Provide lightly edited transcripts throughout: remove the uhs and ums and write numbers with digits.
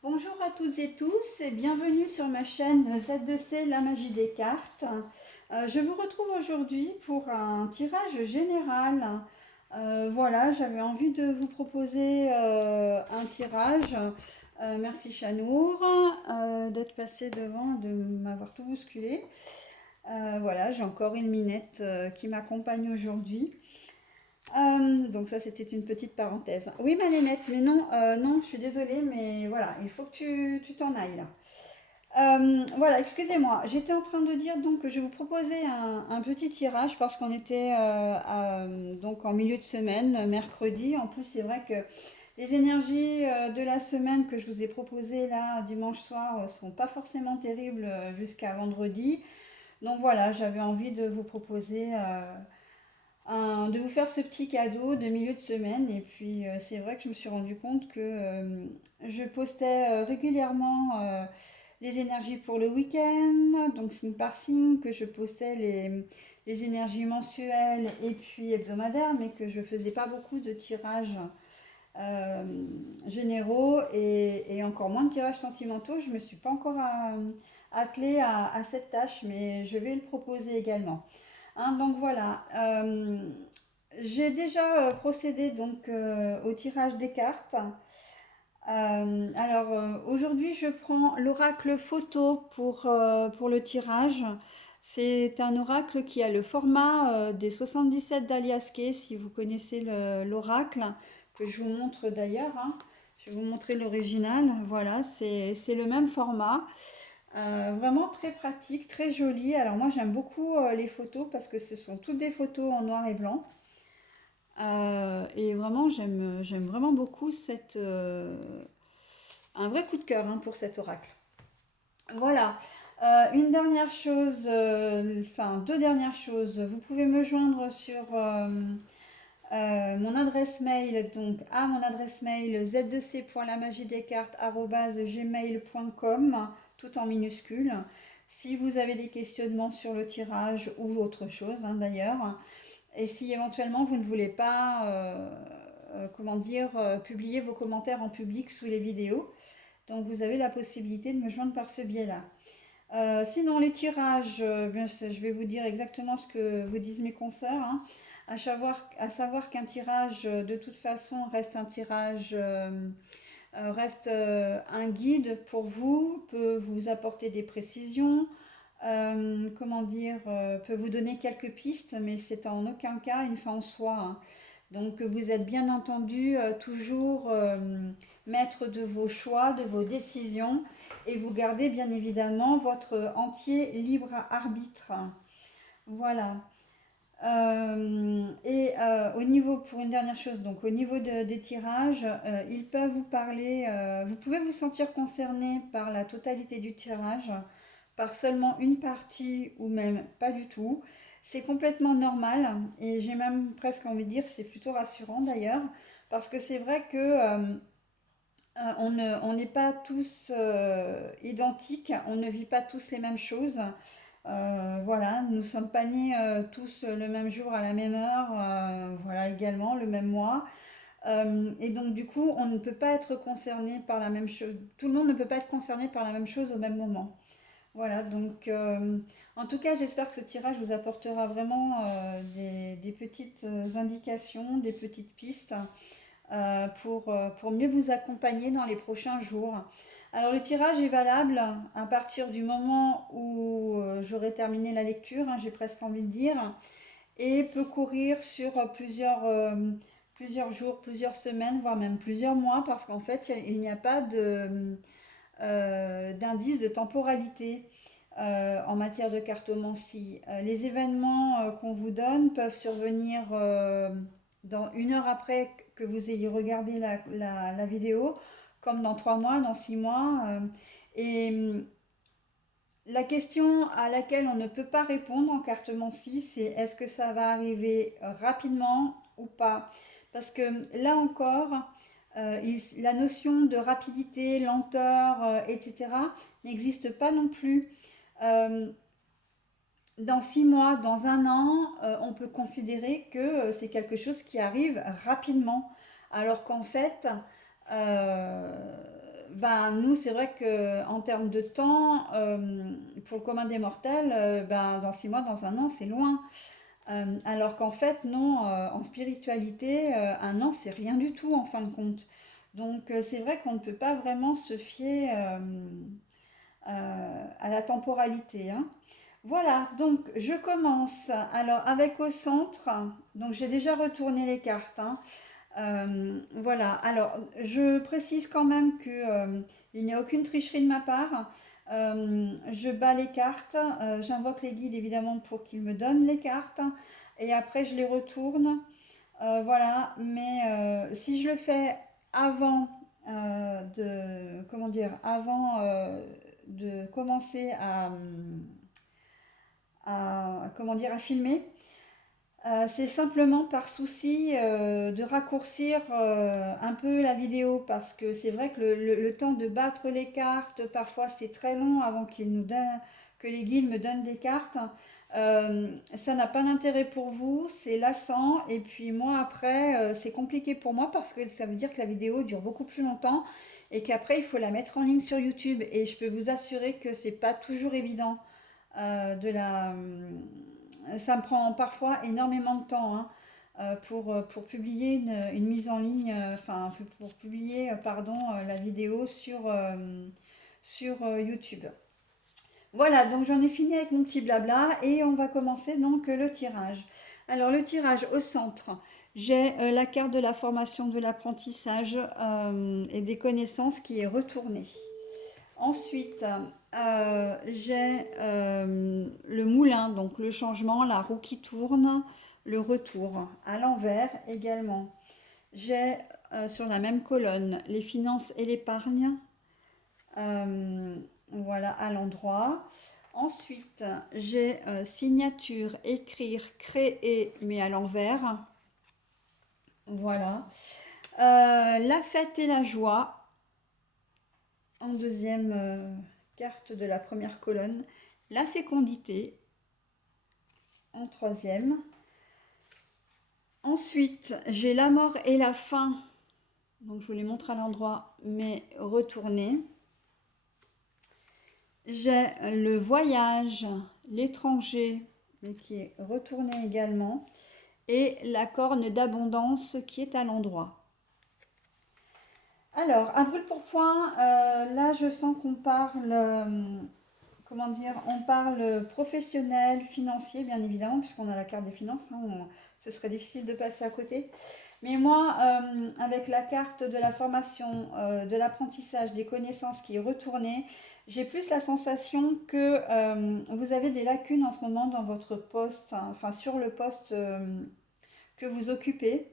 Bonjour à toutes et tous et bienvenue sur ma chaîne Z2C La Magie des Cartes. Je vous retrouve aujourd'hui pour un tirage général. Voilà, j'avais envie de vous proposer un tirage. Merci Chanour d'être passé devant, de m'avoir tout bousculé. Voilà, j'ai encore une minette qui m'accompagne aujourd'hui. Donc ça, c'était une petite parenthèse. Oui, ma nénette, mais non, non, je suis désolée, mais voilà, il faut que tu t'en ailles là. Voilà, excusez-moi, j'étais en train de dire donc que je vous proposais un petit tirage parce qu'on était donc en milieu de semaine, mercredi. En plus, c'est vrai que les énergies de la semaine que je vous ai proposées là dimanche soir sont pas forcément terribles jusqu'à vendredi. Donc voilà, j'avais envie de vous proposer de vous faire ce petit cadeau de milieu de semaine. Et puis c'est vrai que je me suis rendu compte que je postais régulièrement les énergies pour le week-end, donc signe par signe, que je postais les énergies mensuelles et puis hebdomadaires, mais que je faisais pas beaucoup de tirages euh, généraux et encore moins de tirages sentimentaux. Je me suis pas encore attelée à cette tâche, mais je vais le proposer également. Hein, donc voilà, j'ai déjà procédé donc au tirage des cartes. Aujourd'hui, je prends l'oracle photo pour le tirage. C'est un oracle qui a le format des 77 d'Aliasqué, si vous connaissez l'oracle, que je vous montre d'ailleurs, hein. Je vais vous montrer l'original. Voilà, c'est le même format. Vraiment très pratique, très joli. Alors moi j'aime beaucoup les photos parce que ce sont toutes des photos en noir et blanc. Et vraiment j'aime vraiment beaucoup un vrai coup de cœur hein, pour cet oracle. Voilà. Une dernière chose, enfin deux dernières choses. Vous pouvez me joindre sur mon adresse mail, donc à mon adresse mail z2c.lamagidescartes@gmail.com, tout en minuscule. Si vous avez des questionnements sur le tirage ou autre chose hein, d'ailleurs, et si éventuellement vous ne voulez pas, comment dire, publier vos commentaires en public sous les vidéos, donc vous avez la possibilité de me joindre par ce biais-là. Sinon, les tirages, bien, je vais vous dire exactement ce que vous disent mes consoeurs, hein. À savoir qu'un tirage, de toute façon, reste un tirage, reste un guide pour vous, peut vous apporter des précisions, comment dire, peut vous donner quelques pistes, mais c'est en aucun cas une fin en soi, hein. Donc vous êtes bien entendu toujours maître de vos choix, de vos décisions, et vous gardez bien évidemment votre entier libre arbitre. Voilà. Au niveau, pour une dernière chose, donc au niveau des tirages, ils peuvent vous parler, vous pouvez vous sentir concerné par la totalité du tirage, par seulement une partie ou même pas du tout. C'est complètement normal et j'ai même presque envie de dire, c'est plutôt rassurant d'ailleurs, parce que c'est vrai que on n'est pas tous identiques, on ne vit pas tous les mêmes choses. Voilà, nous ne sommes pas nés tous le même jour à la même heure, voilà également le même mois. Et donc du coup, on ne peut pas être concerné par la même chose. Tout le monde ne peut pas être concerné par la même chose au même moment. Voilà, donc en tout cas, j'espère que ce tirage vous apportera vraiment des petites indications, des petites pistes pour mieux vous accompagner dans les prochains jours. Alors le tirage est valable à partir du moment où j'aurai terminé la lecture, hein, j'ai presque envie de dire, et peut courir sur plusieurs jours, plusieurs semaines, voire même plusieurs mois, parce qu'en fait, il n'y a pas d'indice de temporalité en matière de cartomancie. Les événements qu'on vous donne peuvent survenir dans une heure après que vous ayez regardé la vidéo, comme dans 3 mois, dans 6 mois. Et la question à laquelle on ne peut pas répondre en cartomancie, c'est est-ce que ça va arriver rapidement ou pas? Parce que là encore, la notion de rapidité, lenteur, etc. n'existe pas non plus. Euh, dans 6 mois, dans un an, on peut considérer que c'est quelque chose qui arrive rapidement. Alors qu'en fait, euh, ben, nous, c'est vrai qu'en termes de temps, pour le commun des mortels, ben, dans 6 mois, dans un an, c'est loin. Alors qu'en fait, non, en spiritualité, un an, c'est rien du tout en fin de compte. Donc, c'est vrai qu'on ne peut pas vraiment se fier à la temporalité, hein. Voilà, donc je commence. Alors, avec au centre, donc j'ai déjà retourné les cartes, hein. Voilà, alors je précise quand même que il n'y a aucune tricherie de ma part. Je bats les cartes, j'invoque les guides évidemment pour qu'ils me donnent les cartes et après je les retourne. Voilà, mais si je le fais avant comment dire, avant de commencer comment dire, à filmer, c'est simplement par souci de raccourcir un peu la vidéo parce que c'est vrai que le temps de battre les cartes, parfois c'est très long avant que les guides me donnent des cartes. Ça n'a pas d'intérêt pour vous, c'est lassant et puis moi après c'est compliqué pour moi parce que ça veut dire que la vidéo dure beaucoup plus longtemps et qu'après il faut la mettre en ligne sur YouTube et je peux vous assurer que c'est pas toujours évident de la ça me prend parfois énormément de temps, hein, pour publier une mise en ligne, enfin pour publier pardon, la vidéo sur YouTube. Voilà, donc j'en ai fini avec mon petit blabla et on va commencer donc le tirage. Alors le tirage au centre, j'ai la carte de la formation de l'apprentissage et des connaissances qui est retournée. Ensuite, j'ai le moulin, donc le changement, la roue qui tourne, le retour à l'envers également. J'ai sur la même colonne les finances et l'épargne, euh, voilà à l'endroit. Ensuite, j'ai signature, écrire, créer, mais à l'envers. Voilà. La fête et la joie en deuxième carte de la première colonne, la fécondité en troisième. Ensuite, j'ai la mort et la fin, donc je vous les montre à l'endroit, mais retourné. J'ai le voyage, l'étranger, mais qui est retourné également, et la corne d'abondance qui est à l'endroit. Alors, à brûle pour point, là je sens qu'on parle comment dire, on parle professionnel, financier, bien évidemment, puisqu'on a la carte des finances, hein, ce serait difficile de passer à côté. Mais moi, avec la carte de la formation, de l'apprentissage, des connaissances qui est retournée, j'ai plus la sensation que vous avez des lacunes en ce moment dans votre poste, hein, enfin sur le poste que vous occupez,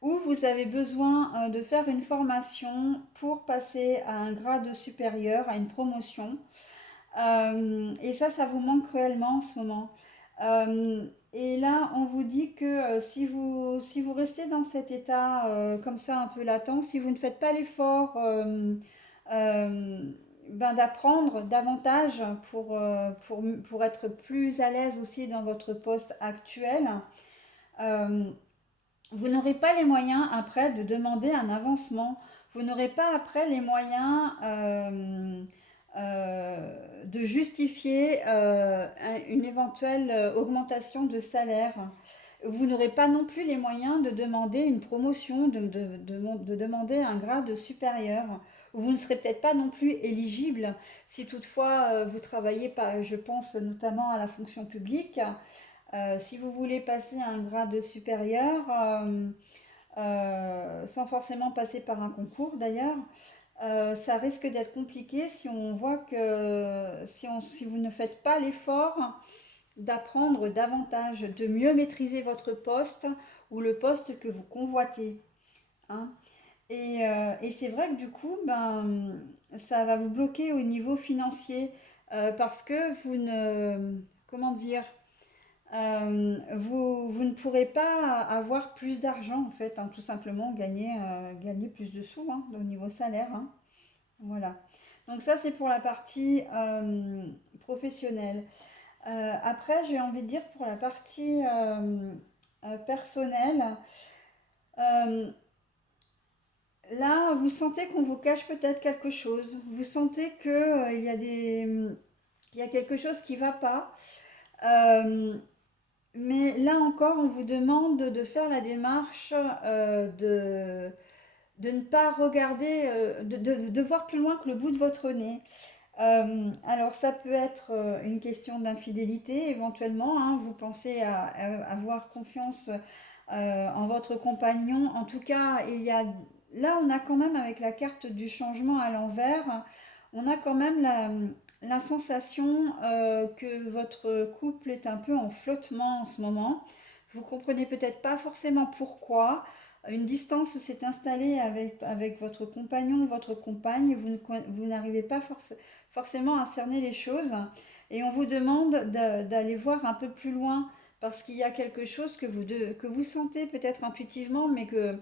ou vous avez besoin de faire une formation pour passer à un grade supérieur, à une promotion. Et ça vous manque cruellement en ce moment. Et là, on vous dit que si vous restez dans cet état comme ça un peu latent, si vous ne faites pas l'effort euh, ben, d'apprendre davantage pour être plus à l'aise aussi dans votre poste actuel, euh, vous n'aurez pas les moyens après de demander un avancement. Vous n'aurez pas après les moyens de justifier une éventuelle augmentation de salaire. Vous n'aurez pas non plus les moyens de demander une promotion, de demander un grade supérieur. Vous ne serez peut-être pas non plus éligible si toutefois vous travaillez, je pense notamment à la fonction publique. Si vous voulez passer un grade supérieur, sans forcément passer par un concours d'ailleurs, ça risque d'être compliqué si on voit que si vous ne faites pas l'effort d'apprendre davantage, de mieux maîtriser votre poste ou le poste que vous convoitez, hein. Et c'est vrai que du coup, ben, ça va vous bloquer au niveau financier parce que vous ne, comment dire, vous ne pourrez pas avoir plus d'argent en fait, hein, tout simplement gagner plus de sous, hein, au niveau salaire, hein. Voilà. Donc ça c'est pour la partie professionnelle. Après j'ai envie de dire pour la partie personnelle, euh, Là, vous sentez qu'on vous cache peut-être quelque chose. Vous sentez que, il y a quelque chose qui ne va pas. Euh, mais là encore, on vous demande de faire la démarche de ne pas regarder, de voir plus loin que le bout de votre nez. Alors ça peut être une question d'infidélité éventuellement, hein. Vous pensez à avoir confiance en votre compagnon. En tout cas, là on a quand même avec la carte du changement à l'envers, on a quand même la sensation que votre couple est un peu en flottement en ce moment. Vous comprenez peut-être pas forcément pourquoi. Une distance s'est installée avec votre compagnon, votre compagne. Vous n'arrivez pas forcément à cerner les choses. Et on vous demande d'aller voir un peu plus loin parce qu'il y a quelque chose que vous sentez peut-être intuitivement, mais que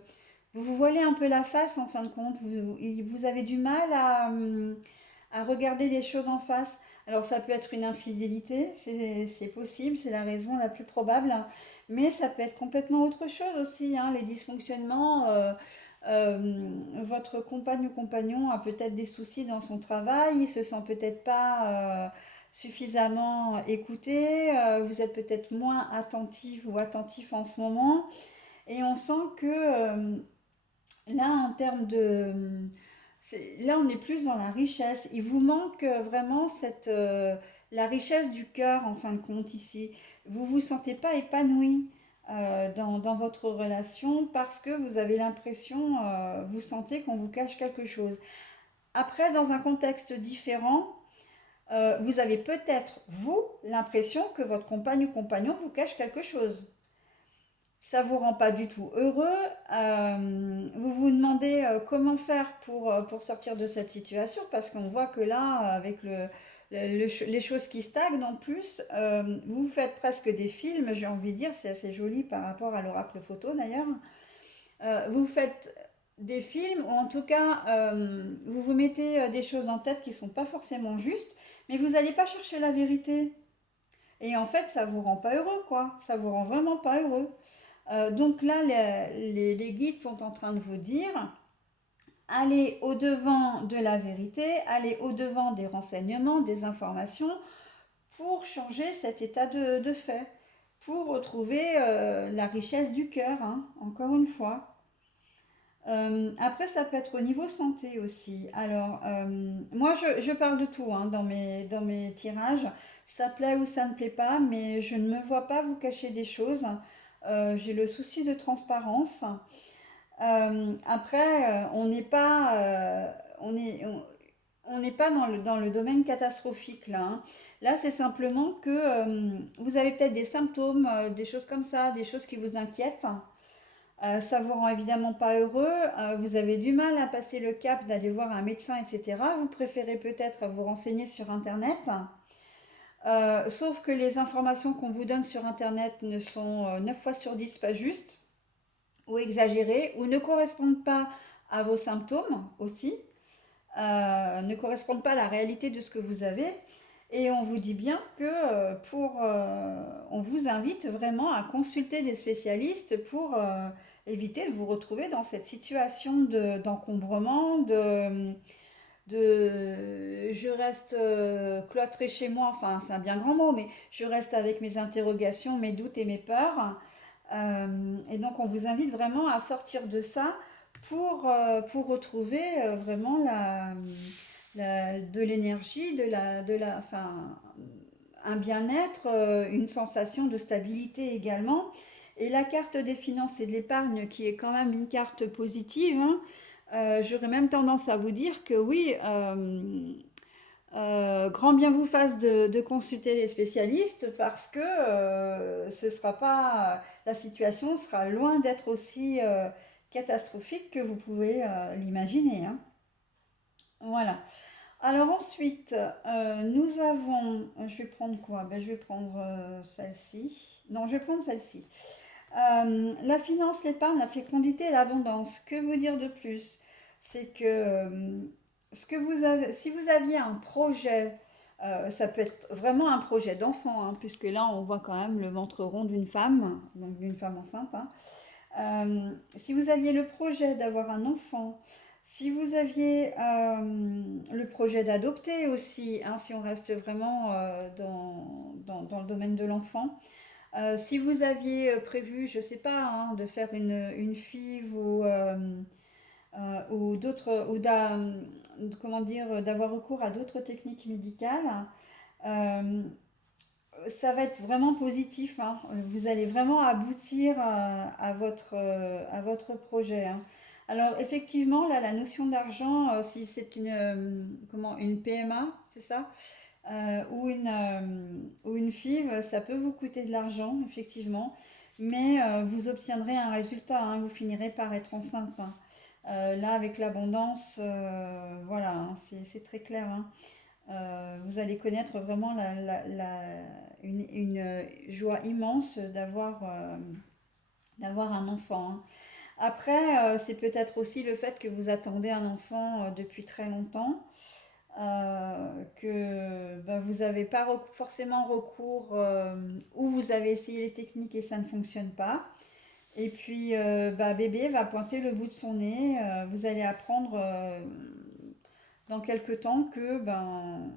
vous vous voilez un peu la face en fin de compte. Vous avez du mal à regarder les choses en face. Alors ça peut être une infidélité, c'est possible, c'est la raison la plus probable, hein. Mais ça peut être complètement autre chose aussi, hein, les dysfonctionnements. Votre compagne ou compagnon a peut-être des soucis dans son travail, il se sent peut-être pas suffisamment écouté, vous êtes peut-être moins attentif ou attentif en ce moment, et on sent que là, en termes de... Là, on est plus dans la richesse. Il vous manque vraiment la richesse du cœur, en fin de compte, ici. Vous vous sentez pas épanoui dans votre relation parce que vous avez l'impression, vous sentez qu'on vous cache quelque chose. Après, dans un contexte différent, vous avez peut-être, vous, l'impression que votre compagne ou compagnon vous cache quelque chose. Ça vous rend pas du tout heureux. Vous vous demandez comment faire pour sortir de cette situation parce qu'on voit que là, avec les choses qui stagnent en plus, vous faites presque des films, j'ai envie de dire, c'est assez joli par rapport à l'oracle photo d'ailleurs. Vous faites des films, ou en tout cas, vous vous mettez des choses en tête qui ne sont pas forcément justes, mais vous n'allez pas chercher la vérité. Et en fait, ça vous rend pas heureux, quoi. Ça vous rend vraiment pas heureux. Donc là, les guides sont en train de vous dire, allez au-devant de la vérité, allez au-devant des renseignements, des informations, pour changer cet état de fait, pour retrouver la richesse du cœur, hein, encore une fois. Après, ça peut être au niveau santé aussi. Alors, moi, je parle de tout hein, dans mes tirages. Ça plaît ou ça ne plaît pas, mais je ne me vois pas vous cacher des choses. J'ai le souci de transparence. Après, on n'est pas dans le domaine catastrophique là, hein. Là, c'est simplement que vous avez peut-être des symptômes, des choses comme ça, des choses qui vous inquiètent. Ça vous rend évidemment pas heureux, vous avez du mal à passer le cap d'aller voir un médecin, etc. Vous préférez peut-être vous renseigner sur Internet. Sauf que les informations qu'on vous donne sur Internet ne sont 9 fois sur 10 pas justes, ou exagérées, ou ne correspondent pas à vos symptômes aussi, ne correspondent pas à la réalité de ce que vous avez. Et on vous dit bien que on vous invite vraiment à consulter des spécialistes pour éviter de vous retrouver dans cette situation d'encombrement, je reste cloîtrée chez moi, enfin c'est un bien grand mot, mais je reste avec mes interrogations, mes doutes et mes peurs. Et donc on vous invite vraiment à sortir de ça pour retrouver vraiment de l'énergie, enfin, un bien-être, une sensation de stabilité également. Et la carte des finances et de l'épargne, qui est quand même une carte positive, hein, j'aurais même tendance à vous dire que oui, grand bien vous fasse de consulter les spécialistes parce que ce sera pas, la situation sera loin d'être aussi catastrophique que vous pouvez l'imaginer, hein. Voilà. Alors ensuite, nous avons, je vais prendre quoi? Ben, je vais prendre celle-ci. Non, je vais prendre celle-ci. La finance, l'épargne, la fécondité et l'abondance. Que vous dire de plus? C'est que ce que vous avez, si vous aviez un projet, ça peut être vraiment un projet d'enfant, hein, puisque là on voit quand même le ventre rond d'une femme, donc d'une femme enceinte, hein. Si vous aviez le projet d'avoir un enfant, si vous aviez le projet d'adopter aussi, hein, si on reste vraiment dans le domaine de l'enfant, si vous aviez prévu, je sais pas, hein, de faire une FIV ou d'autres, comment dire, d'avoir recours à d'autres techniques médicales, euh, ça va être vraiment positif, hein. Vous allez vraiment aboutir à votre projet, hein. Alors effectivement, là, la notion d'argent, si c'est une PMA, c'est ça? Ou une FIV, ça peut vous coûter de l'argent, effectivement, mais vous obtiendrez un résultat, hein, vous finirez par être enceinte, hein. Là, avec l'abondance, voilà, hein, c'est très clair, hein. Vous allez connaître vraiment une joie immense d'avoir un enfant, hein. Après, c'est peut-être aussi le fait que vous attendez un enfant depuis très longtemps, que bah, vous n'avez pas forcément recours, ou vous avez essayé les techniques et ça ne fonctionne pas. Et puis, bah, bébé va pointer le bout de son nez. Vous allez apprendre dans quelques temps que ben,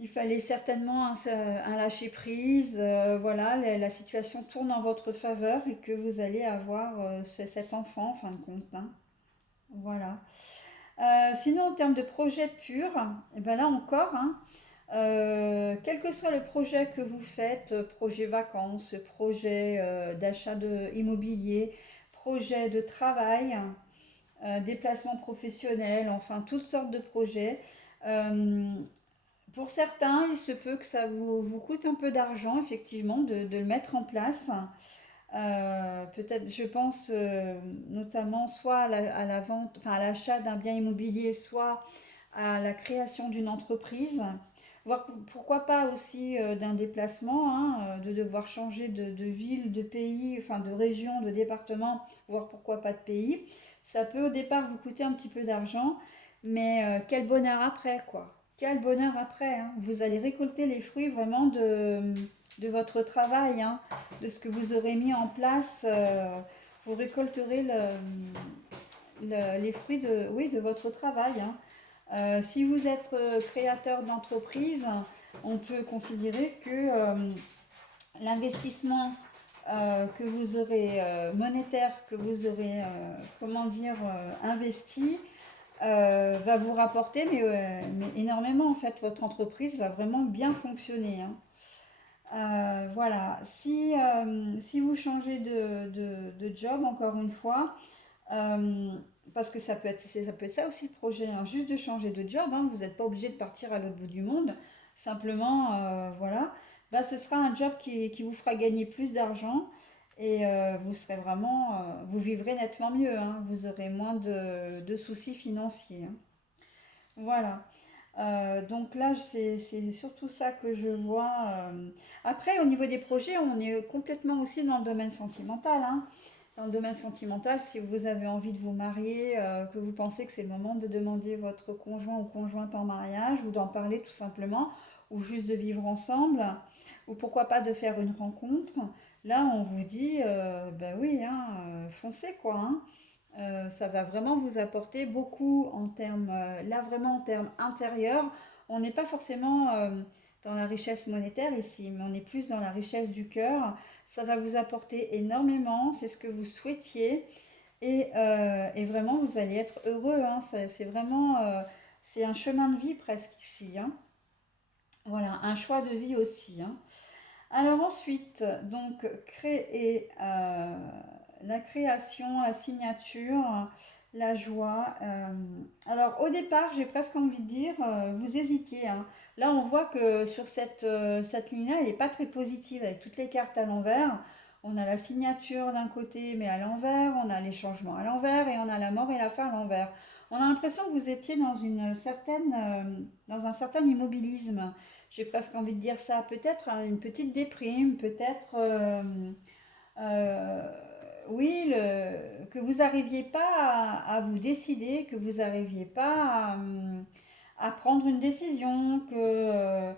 il fallait certainement un lâcher-prise. Voilà, la situation tourne en votre faveur et que vous allez avoir cet enfant en fin de compte, hein. Voilà. Sinon, en termes de projet pur, et ben là encore, hein, quel que soit le projet que vous faites, projet vacances, projet d'achat de immobilier, projet de travail, déplacement professionnel, enfin toutes sortes de projets. euh, pour certains, il se peut que ça vous coûte un peu d'argent, effectivement, de le mettre en place. Peut-être, je pense notamment soit à la vente, enfin à l'achat d'un bien immobilier, soit à la création d'une entreprise, voire pourquoi pas aussi d'un déplacement, hein, de devoir changer de ville, de pays, enfin de région, de département, voire pourquoi pas de pays. Ça peut au départ vous coûter un petit peu d'argent, mais quel bonheur après, quoi. Quel bonheur après, hein. Vous allez récolter les fruits vraiment de votre travail, hein, de ce que vous aurez mis en place. Vous récolterez les fruits oui, de votre travail, hein. Si vous êtes créateur d'entreprise, on peut considérer que l'investissement que vous aurez monétaire, que vous aurez, comment dire, investi, va vous rapporter, mais énormément en fait. Votre entreprise va vraiment bien fonctionner, hein. Voilà. Si vous changez de job, encore une fois, euh, parce que ça peut être ça aussi le projet, hein, juste de changer de job, hein, vous n'êtes pas obligé de partir à l'autre bout du monde, simplement, voilà, bah, ce sera un job qui vous fera gagner plus d'argent et vous serez vraiment, vous vivrez nettement mieux, hein, vous aurez moins de soucis financiers, hein. Voilà. Donc là, c'est surtout ça que je vois. Après, au niveau des projets, on est complètement aussi dans le domaine sentimental, hein. Dans le domaine sentimental, si vous avez envie de vous marier, que vous pensez que c'est le moment de demander votre conjoint ou conjointe en mariage, ou d'en parler tout simplement, ou juste de vivre ensemble, ou pourquoi pas de faire une rencontre, là, on vous dit, ben oui, hein, foncez quoi, hein. Ça va vraiment vous apporter beaucoup en termes, là vraiment en termes intérieurs. On n'est pas forcément dans la richesse monétaire ici, mais on est plus dans la richesse du cœur. Ça va vous apporter énormément, c'est ce que vous souhaitiez. Et vraiment, vous allez être heureux, hein. C'est vraiment, c'est un chemin de vie presque ici, hein. Voilà, un choix de vie aussi, hein. Alors ensuite, donc, créer la création, la signature, la joie. Alors au départ, j'ai presque envie de dire, vous hésitiez, hein. Là, on voit que sur cette ligne-là, elle n'est pas très positive avec toutes les cartes à l'envers. On a la signature d'un côté, mais à l'envers. On a les changements à l'envers et on a la mort et la fin à l'envers. On a l'impression que vous étiez dans un certain immobilisme. J'ai presque envie de dire ça. Peut-être hein, une petite déprime, peut-être, euh, oui, que vous n'arriviez pas à vous décider, que vous n'arriviez pas à prendre une décision, que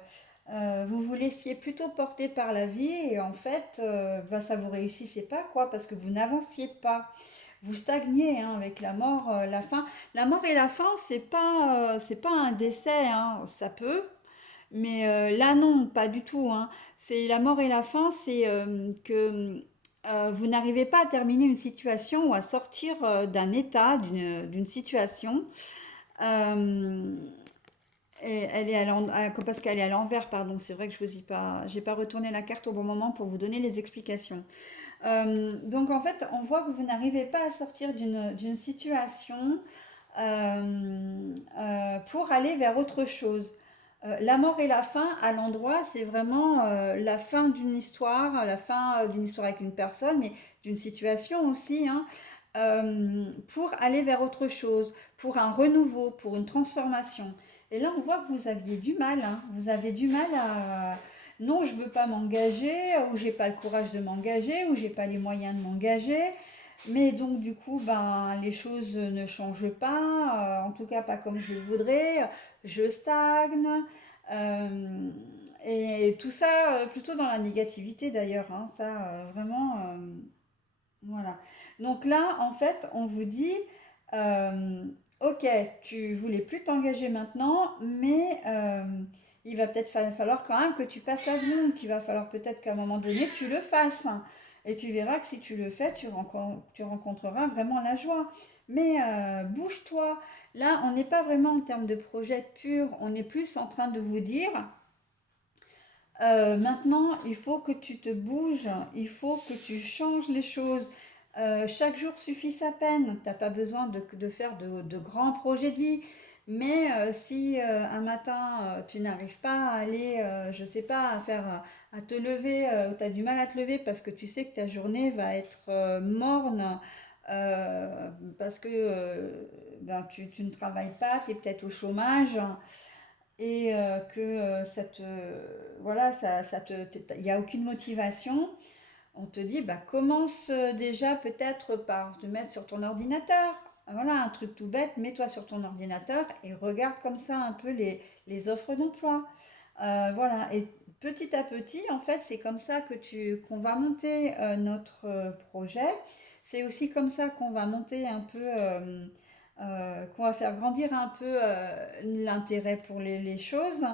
vous vous laissiez plutôt porter par la vie et en fait, bah, ça vous réussissait pas, quoi, parce que vous n'avanciez pas. Vous stagniez hein, avec la mort, la fin. La mort et la fin, c'est pas un décès, hein, ça peut, mais là non, pas du tout, hein. C'est la mort et la fin, c'est que vous n'arrivez pas à terminer une situation ou à sortir d'un état, d'une situation. Euh, et elle est parce qu'elle est à l'envers, pardon. C'est vrai que je vous ai pas, j'ai pas retourné la carte au bon moment pour vous donner les explications. Donc en fait, on voit que vous n'arrivez pas à sortir d'une situation pour aller vers autre chose. La mort et la fin à l'endroit, c'est vraiment la fin d'une histoire, la fin d'une histoire avec une personne, mais d'une situation aussi, hein, pour aller vers autre chose, pour un renouveau, pour une transformation. Et là, on voit que vous aviez du mal, hein, vous avez du mal à... Non, je veux pas m'engager, ou j'ai pas le courage de m'engager, ou j'ai pas les moyens de m'engager. Mais donc du coup, ben, les choses ne changent pas, en tout cas pas comme je le voudrais, je stagne, euh, et tout ça plutôt dans la négativité d'ailleurs, hein, ça vraiment, voilà. Donc là, en fait, on vous dit, euh, ok, tu voulais plus t'engager maintenant, mais il va peut-être falloir quand même que tu passes la seconde, qu'il va falloir peut-être qu'à un moment donné, tu le fasses. Et tu verras que si tu le fais, tu rencontreras vraiment la joie. Mais bouge-toi. Là, on n'est pas vraiment en termes de projet pur, on est plus en train de vous dire, maintenant, il faut que tu te bouges, il faut que tu changes les choses. Chaque jour suffit sa peine. Tu n'as pas besoin de faire de grands projets de vie. Mais si un matin, tu n'arrives pas à aller, je ne sais pas, à te lever, tu as du mal à te lever parce que tu sais que ta journée va être morne, parce que ben, tu ne travailles pas, tu es peut-être au chômage et que ça te voilà il n'y a aucune motivation, on te dit bah commence déjà peut-être par te mettre sur ton ordinateur. Voilà un truc tout bête, mets-toi sur ton ordinateur et regarde comme ça un peu les offres d'emploi. Voilà, et petit à petit en fait c'est comme ça qu'on va monter notre projet. C'est aussi comme ça qu'on va monter un peu qu'on va faire grandir un peu l'intérêt pour les choses,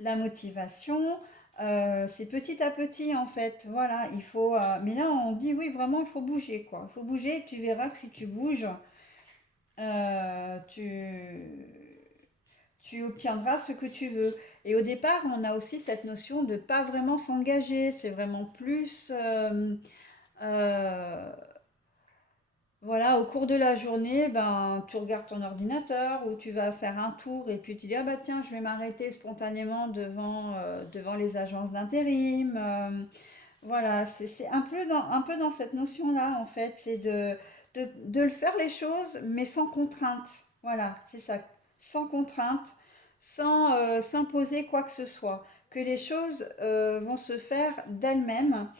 la motivation. C'est petit à petit en fait. Voilà, il faut. Mais là, on dit oui, vraiment, il faut bouger quoi. Il faut bouger. Tu verras que si tu bouges, euh, tu, tu obtiendras ce que tu veux. Et au départ, on a aussi cette notion de pas vraiment s'engager. C'est vraiment plus. Euh, Voilà, au cours de la journée, ben, tu regardes ton ordinateur ou tu vas faire un tour et puis tu dis, ah bah tiens, je vais m'arrêter spontanément devant les agences d'intérim. Voilà, c'est un peu dans cette notion-là, en fait, c'est de le faire les choses, mais sans contrainte. Voilà, c'est ça, sans contrainte, sans s'imposer quoi que ce soit. Que les choses vont se faire d'elles-mêmes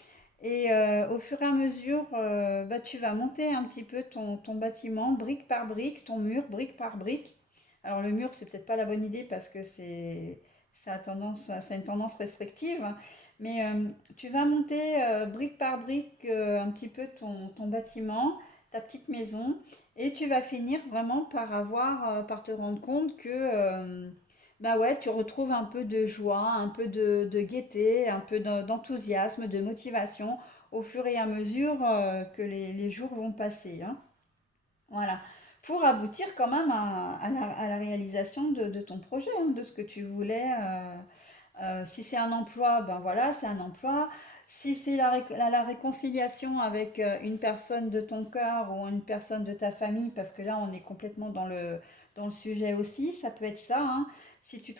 et au fur et à mesure, bah, tu vas monter un petit peu ton bâtiment, brique par brique, ton mur, brique par brique. Alors le mur, c'est peut-être pas la bonne idée parce que ça a une tendance restrictive, hein. Mais tu vas monter brique par brique un petit peu ton bâtiment, ta petite maison, et tu vas finir vraiment par te rendre compte que bah ouais, tu retrouves un peu de joie, un peu de gaieté, un peu d'enthousiasme, de motivation au fur et à mesure que les jours vont passer, hein. Voilà. Pour aboutir quand même à la réalisation de ton projet, hein, de ce que tu voulais. Si c'est un emploi, ben voilà, c'est un emploi. Si c'est la réconciliation avec une personne de ton cœur ou une personne de ta famille, parce que là on est complètement dans le sujet aussi, ça peut être ça, hein. Si tu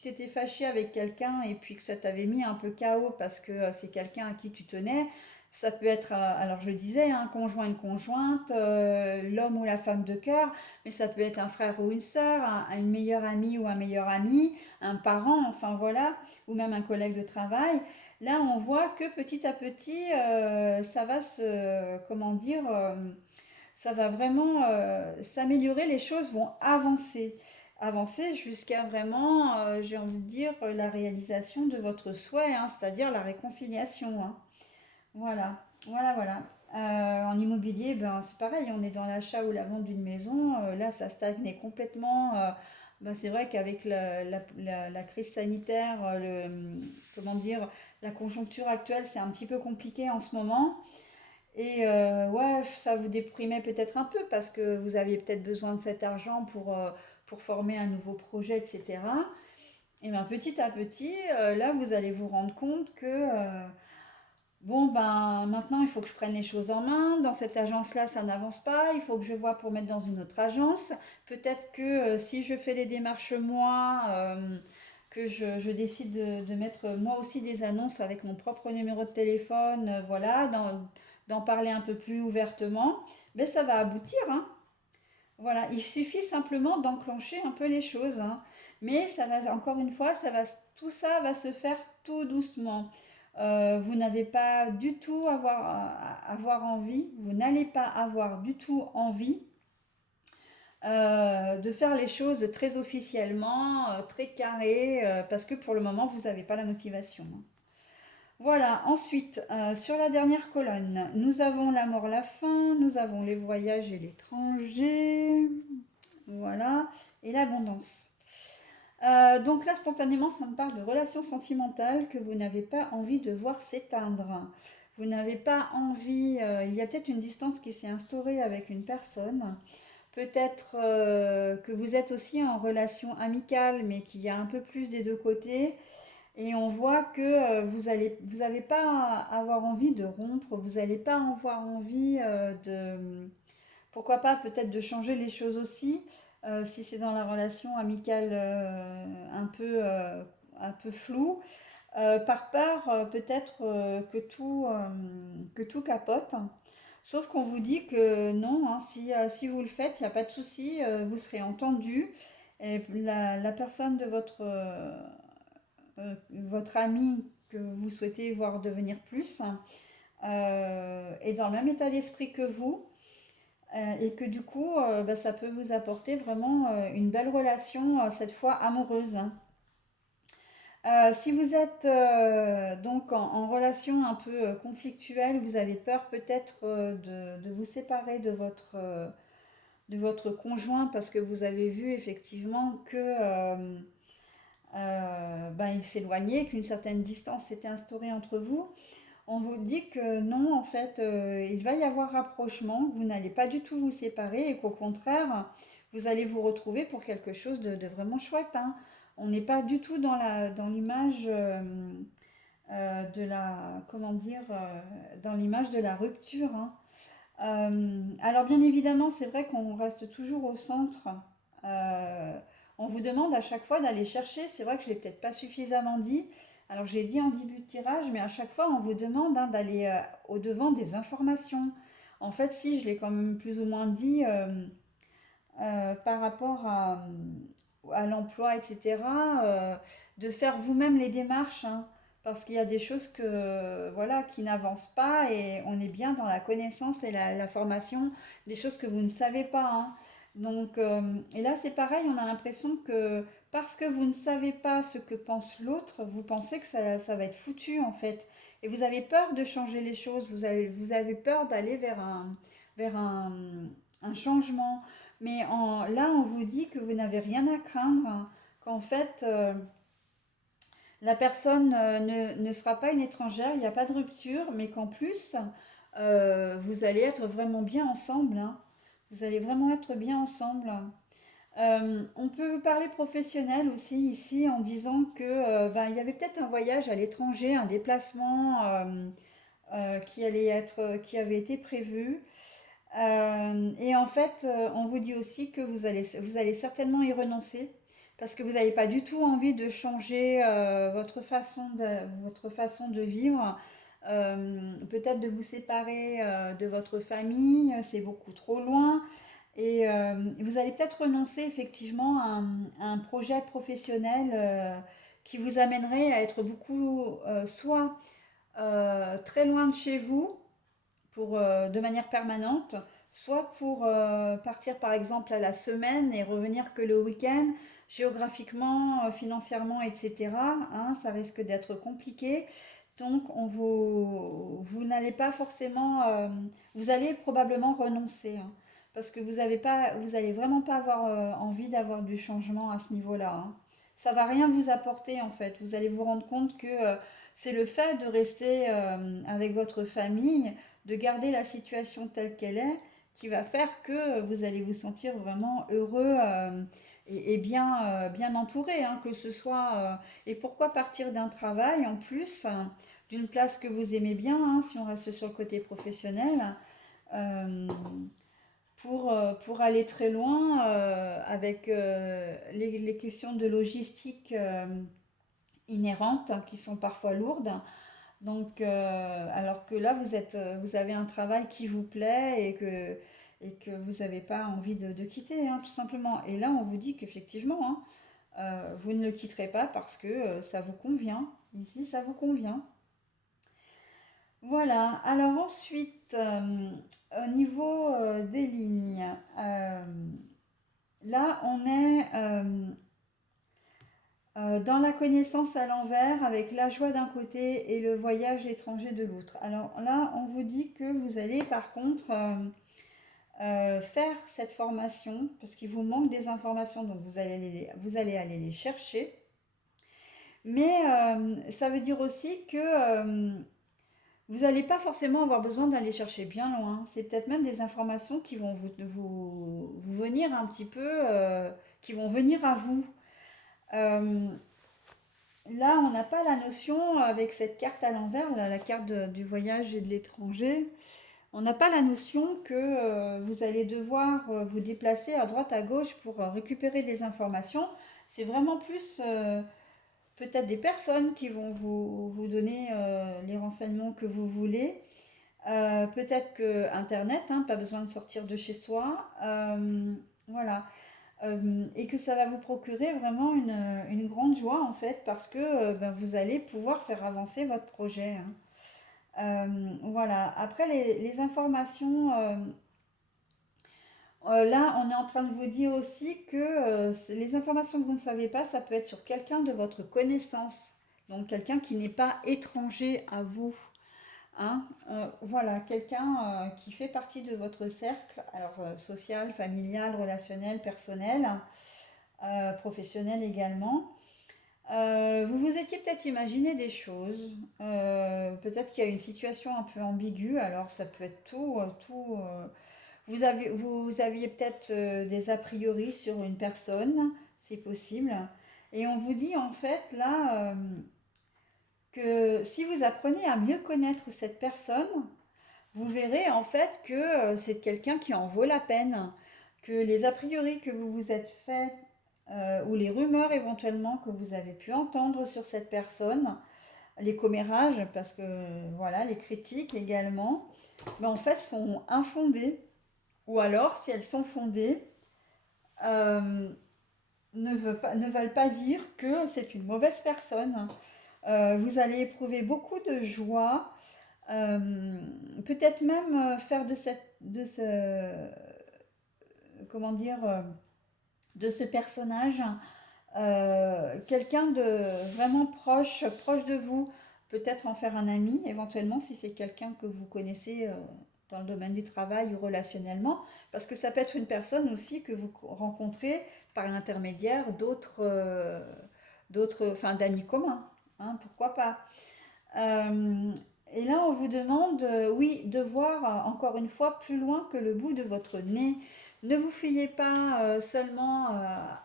t'étais fâché avec quelqu'un et puis que ça t'avait mis un peu KO parce que c'est quelqu'un à qui tu tenais, ça peut être, alors je disais, un conjoint, une conjointe, l'homme ou la femme de cœur, mais ça peut être un frère ou une sœur, une meilleure amie ou un meilleur ami, un parent, enfin voilà, ou même un collègue de travail. Là, on voit que petit à petit, ça va comment dire, ça va vraiment s'améliorer, les choses vont avancer. avancer jusqu'à vraiment, j'ai envie de dire, la réalisation de votre souhait, hein, c'est-à-dire la réconciliation, hein. Voilà, voilà, voilà. En immobilier, ben, c'est pareil, on est dans l'achat ou la vente d'une maison. Là, ça stagnait complètement. Ben, c'est vrai qu'avec la crise sanitaire, comment dire, la conjoncture actuelle, c'est un petit peu compliqué en ce moment. Et ouais, ça vous déprimait peut-être un peu parce que vous aviez peut-être besoin de cet argent pour former un nouveau projet, etc. Et bien petit à petit, là, vous allez vous rendre compte que bon, ben maintenant, il faut que je prenne les choses en main. Dans cette agence-là, ça n'avance pas. Il faut que je vois pour mettre dans une autre agence. Peut-être que si je fais les démarches moi, que je décide de mettre moi aussi des annonces avec mon propre numéro de téléphone, voilà, d'en parler un peu plus ouvertement, ben ça va aboutir, hein. Voilà, il suffit simplement d'enclencher un peu les choses, hein. Mais ça va, encore une fois, tout ça va se faire tout doucement. Vous n'avez pas du tout avoir envie, vous n'allez pas avoir du tout envie de faire les choses très officiellement, très carré, parce que pour le moment, vous n'avez pas la motivation, hein. Voilà, ensuite, sur la dernière colonne, nous avons la mort, la faim, nous avons les voyages et l'étranger, voilà, et l'abondance. Donc là, spontanément, ça me parle de relations sentimentales que vous n'avez pas envie de voir s'éteindre. Vous n'avez pas envie, il y a peut-être une distance qui s'est instaurée avec une personne. Peut-être que vous êtes aussi en relation amicale, mais qu'il y a un peu plus des deux côtés. Et on voit que vous n'allez pas avoir envie de rompre, vous n'allez pas avoir envie pourquoi pas peut-être de changer les choses aussi, si c'est dans la relation amicale un peu floue, par peur peut-être que tout capote. Sauf qu'on vous dit que non, hein, si vous le faites, il n'y a pas de souci, vous serez entendu. Et la personne de votre ami que vous souhaitez voir devenir plus est dans le même état d'esprit que vous. Et que du coup, bah, ça peut vous apporter vraiment une belle relation, cette fois amoureuse, hein. Si vous êtes donc en relation un peu conflictuelle, vous avez peur peut-être de vous séparer de votre conjoint parce que vous avez vu effectivement que ben, il s'éloignait, qu'une certaine distance s'était instaurée entre vous. On vous dit que non, en fait, il va y avoir rapprochement, que vous n'allez pas du tout vous séparer et qu'au contraire, vous allez vous retrouver pour quelque chose de vraiment chouette, hein. On n'est pas du tout dans l'image de la, comment dire, dans l'image de la rupture, hein. Alors bien évidemment, c'est vrai qu'on reste toujours au centre. Euh, on vous demande à chaque fois d'aller chercher. C'est vrai que je l'ai peut-être pas suffisamment dit. Alors j'ai dit en début de tirage, mais à chaque fois on vous demande hein, d'aller au devant des informations. En fait, si je l'ai quand même plus ou moins dit par rapport à l'emploi, etc. De faire vous-même les démarches, hein, parce qu'il y a des choses que voilà qui n'avancent pas et on est bien dans la connaissance et la formation des choses que vous ne savez pas, hein. Donc et là c'est pareil, on a l'impression que parce que vous ne savez pas ce que pense l'autre, vous pensez que ça va être foutu en fait. Et vous avez peur de changer les choses, vous avez peur d'aller vers un changement. Mais là, on vous dit que vous n'avez rien à craindre, hein, qu'en fait, la personne ne sera pas une étrangère, il n'y a pas de rupture, mais qu'en plus, vous allez être vraiment bien ensemble, hein. Vous allez vraiment être bien ensemble. On peut parler professionnel aussi ici en disant que ben, il y avait peut-être un voyage à l'étranger, un déplacement qui avait été prévu. Et en fait, on vous dit aussi que vous allez certainement y renoncer parce que vous n'avez pas du tout envie de changer votre façon de vivre. Peut-être de vous séparer de votre famille, c'est beaucoup trop loin. Et vous allez peut-être renoncer effectivement à un projet professionnel qui vous amènerait à être beaucoup, soit très loin de chez vous, de manière permanente, soit pour partir par exemple à la semaine et revenir que le week-end, géographiquement, financièrement, etc. Hein, ça risque d'être compliqué. Donc vous n'allez pas forcément, vous allez probablement renoncer, hein, parce que vous allez vraiment pas avoir envie d'avoir du changement à ce niveau-là, hein. Ça va rien vous apporter en fait. Vous allez vous rendre compte que c'est le fait de rester avec votre famille, de garder la situation telle qu'elle est, qui va faire que vous allez vous sentir vraiment heureux et bien, bien entouré, hein, que ce soit. Et pourquoi partir d'un travail en plus, d'une place que vous aimez bien, hein, si on reste sur le côté professionnel, euh, pour aller très loin avec les questions de logistique inhérentes hein, qui sont parfois lourdes. Donc, alors que là, vous avez un travail qui vous plaît et que vous n'avez pas envie de quitter, hein, tout simplement. Et là, on vous dit qu'effectivement, hein, vous ne le quitterez pas parce que ça vous convient. Ici, ça vous convient. Voilà. Alors ensuite, au niveau des lignes, là, on est dans la connaissance à l'envers avec la joie d'un côté et le voyage étranger de l'autre. Alors là, on vous dit que vous allez par contre faire cette formation parce qu'il vous manque des informations, donc vous allez aller les chercher. Mais ça veut dire aussi que vous n'allez pas forcément avoir besoin d'aller chercher bien loin. C'est peut-être même des informations qui vont vous venir un petit peu, qui vont venir à vous. Euh, Là, on n'a pas la notion avec cette carte à l'envers, la carte du voyage et de l'étranger. On n'a pas la notion que vous allez devoir vous déplacer à droite, à gauche pour récupérer des informations. C'est vraiment plus peut-être des personnes qui vont vous donner les renseignements que vous voulez. Peut-être que Internet, hein, pas besoin de sortir de chez soi. Voilà. Et que ça va vous procurer vraiment une grande joie en fait parce que ben, vous allez pouvoir faire avancer votre projet, hein. Voilà. Après les informations, là on est en train de vous dire aussi que les informations que vous ne savez pas, ça peut être sur quelqu'un de votre connaissance, donc quelqu'un qui n'est pas étranger à vous. Hein. Voilà, quelqu'un qui fait partie de votre cercle, alors social, familial, relationnel, personnel, professionnel également. Vous vous étiez peut-être imaginé des choses, peut-être qu'il y a une situation un peu ambiguë, alors ça peut être tout. Vous aviez peut-être des a priori sur une personne, c'est possible. Et on vous dit en fait là que si vous apprenez à mieux connaître cette personne, vous verrez en fait que c'est quelqu'un qui en vaut la peine, que les a priori que vous vous êtes fait ou les rumeurs éventuellement que vous avez pu entendre sur cette personne, les commérages, parce que voilà, les critiques également, ben, en fait sont infondées. Ou alors, si elles sont fondées, euh, ne veulent pas dire que c'est une mauvaise personne. Vous allez éprouver beaucoup de joie, peut-être même faire de ce, comment dire, de ce personnage quelqu'un de vraiment proche de vous, peut-être en faire un ami, éventuellement si c'est quelqu'un que vous connaissez dans le domaine du travail ou relationnellement, parce que ça peut être une personne aussi que vous rencontrez par l'intermédiaire enfin d'amis communs, hein, pourquoi pas. Euh, et là, on vous demande, oui, de voir encore une fois plus loin que le bout de votre nez. Ne vous fiez pas seulement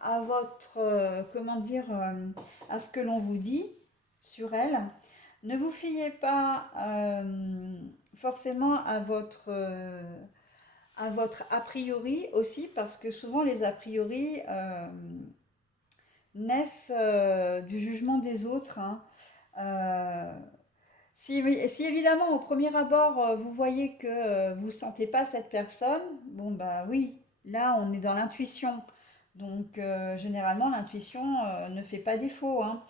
à votre, comment dire, à ce que l'on vous dit sur elle. Ne vous fiez pas forcément à votre a priori aussi, parce que souvent les a priori naissent du jugement des autres, hein. Euh, si évidemment au premier abord vous voyez que vous ne sentez pas cette personne, bon bah oui, là on est dans l'intuition. Donc généralement l'intuition ne fait pas défaut, hein.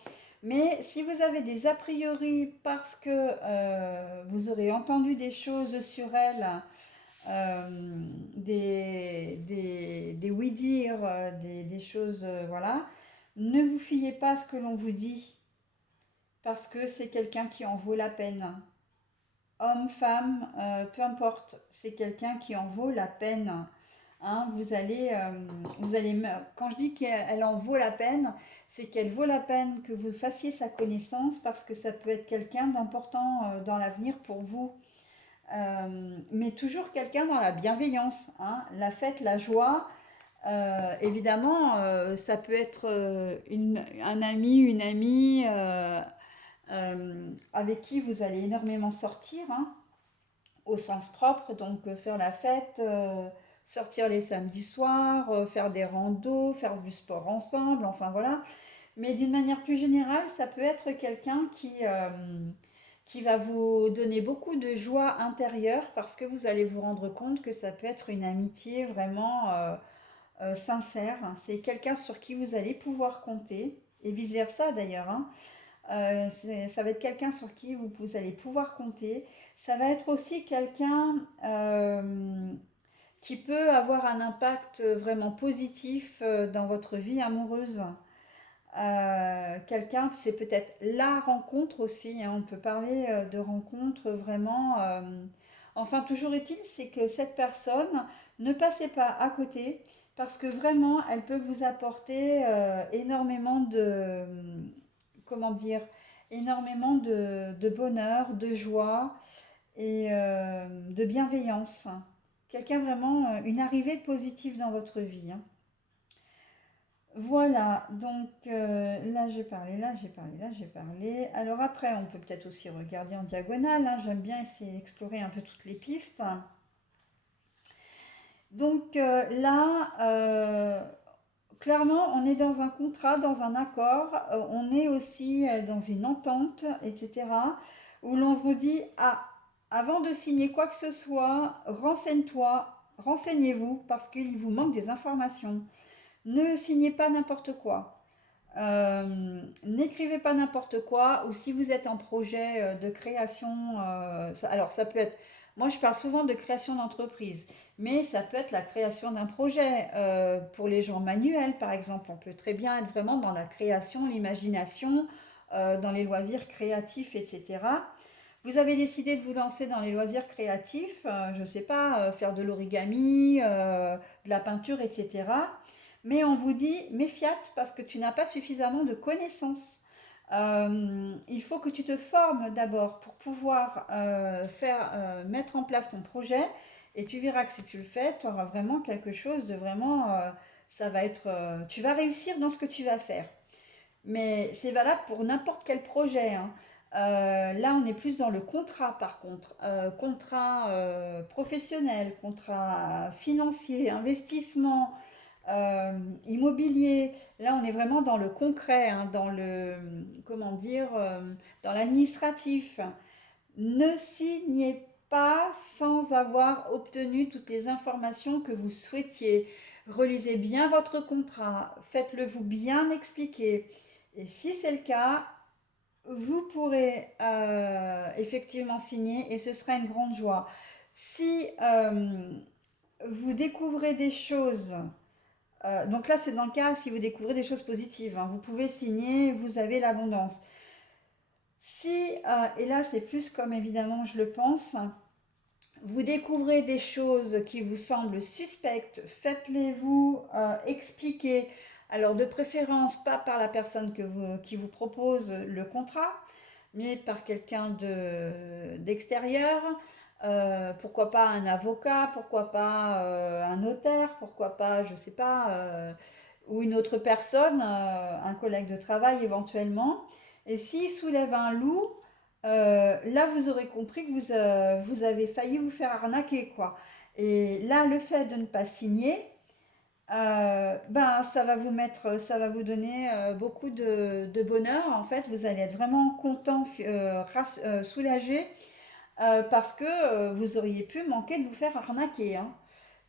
Mais si vous avez des a priori parce que vous aurez entendu des choses sur elle des oui-dire, des choses, voilà. Ne vous fiez pas à ce que l'on vous dit, parce que c'est quelqu'un qui en vaut la peine. Homme, femme, peu importe, c'est quelqu'un qui en vaut la peine. Hein, quand je dis qu'elle en vaut la peine, c'est qu'elle vaut la peine que vous fassiez sa connaissance parce que ça peut être quelqu'un d'important dans l'avenir pour vous. Mais toujours quelqu'un dans la bienveillance, hein, la fête, la joie. Évidemment, ça peut être un ami, une amie avec qui vous allez énormément sortir, hein, au sens propre, donc faire la fête, sortir les samedis soirs, faire des randos, faire du sport ensemble, enfin voilà. Mais d'une manière plus générale, ça peut être quelqu'un qui va vous donner beaucoup de joie intérieure parce que vous allez vous rendre compte que ça peut être une amitié vraiment sincère. C'est quelqu'un sur qui vous allez pouvoir compter et vice-versa d'ailleurs, hein. Ça va être quelqu'un sur qui vous allez pouvoir compter. Ça va être aussi quelqu'un qui peut avoir un impact vraiment positif dans votre vie amoureuse. Quelqu'un, c'est peut-être la rencontre aussi, hein, on peut parler de rencontre vraiment. Enfin, toujours est-il, c'est que cette personne, ne passez pas à côté parce que vraiment, elle peut vous apporter énormément comment dire, énormément de bonheur, de joie et de bienveillance. Quelqu'un vraiment, une arrivée positive dans votre vie, hein. Voilà, donc là j'ai parlé, là j'ai parlé, là j'ai parlé. Alors après, on peut peut-être aussi regarder en diagonale, hein. J'aime bien essayer d'explorer un peu toutes les pistes. Donc là, clairement, on est dans un contrat, dans un accord, on est aussi dans une entente, etc., où l'on vous dit, ah, avant de signer quoi que ce soit, renseigne-toi, renseignez-vous, parce qu'il vous manque des informations. Ne signez pas n'importe quoi. N'écrivez pas n'importe quoi, ou si vous êtes en projet de création, alors ça peut être, moi je parle souvent de création d'entreprise, mais ça peut être la création d'un projet. Pour les gens manuels par exemple, on peut très bien être vraiment dans la création, l'imagination, dans les loisirs créatifs, etc. Vous avez décidé de vous lancer dans les loisirs créatifs, je ne sais pas, faire de l'origami, de la peinture, etc. Mais on vous dit, méfiate parce que tu n'as pas suffisamment de connaissances. Il faut que tu te formes d'abord pour pouvoir mettre en place ton projet et tu verras que si tu le fais, tu auras vraiment quelque chose de vraiment, ça va être, tu vas réussir dans ce que tu vas faire. Mais c'est valable pour n'importe quel projet, hein. Là, on est plus dans le contrat, par contre. Contrat professionnel, contrat financier, investissement, immobilier. Là, on est vraiment dans le concret, hein, dans le, comment dire, dans l'administratif. Ne signez pas sans avoir obtenu toutes les informations que vous souhaitiez. Relisez bien votre contrat, faites-le vous bien expliquer. Et si c'est le cas, vous pourrez effectivement signer et ce sera une grande joie. Si vous découvrez des choses, donc là c'est dans le cas si vous découvrez des choses positives, hein, vous pouvez signer, vous avez l'abondance. Si, et là c'est plus comme évidemment je le pense, vous découvrez des choses qui vous semblent suspectes, faites-les vous expliquer. Alors de préférence pas par la personne qui vous propose le contrat, mais par quelqu'un d'extérieur. Pourquoi pas un avocat, pourquoi pas un notaire, pourquoi pas, je sais pas, ou une autre personne, un collègue de travail éventuellement. Et s'il soulève un loup, là vous aurez compris que vous avez failli vous faire arnaquer, quoi. Et là, le fait de ne pas signer, ben, ça va vous donner beaucoup de bonheur. En fait, vous allez être vraiment content, soulagé, parce que vous auriez pu manquer de vous faire arnaquer, hein.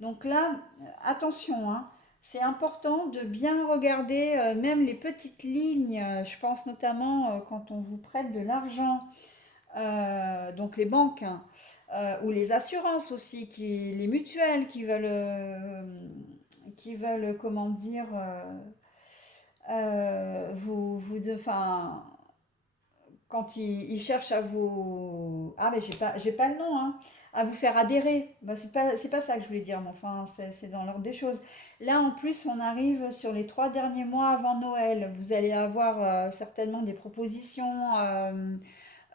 Donc là, attention, hein, c'est important de bien regarder même les petites lignes. Je pense notamment quand on vous prête de l'argent donc les banques, hein, ou les assurances aussi, les mutuelles qui veulent, comment dire, enfin, quand ils cherchent à vous, ah mais j'ai pas le nom, hein, à vous faire adhérer. Bah, c'est pas ça que je voulais dire, mais enfin, c'est dans l'ordre des choses. Là, en plus, on arrive sur les 3 derniers mois avant Noël. Vous allez avoir certainement des propositions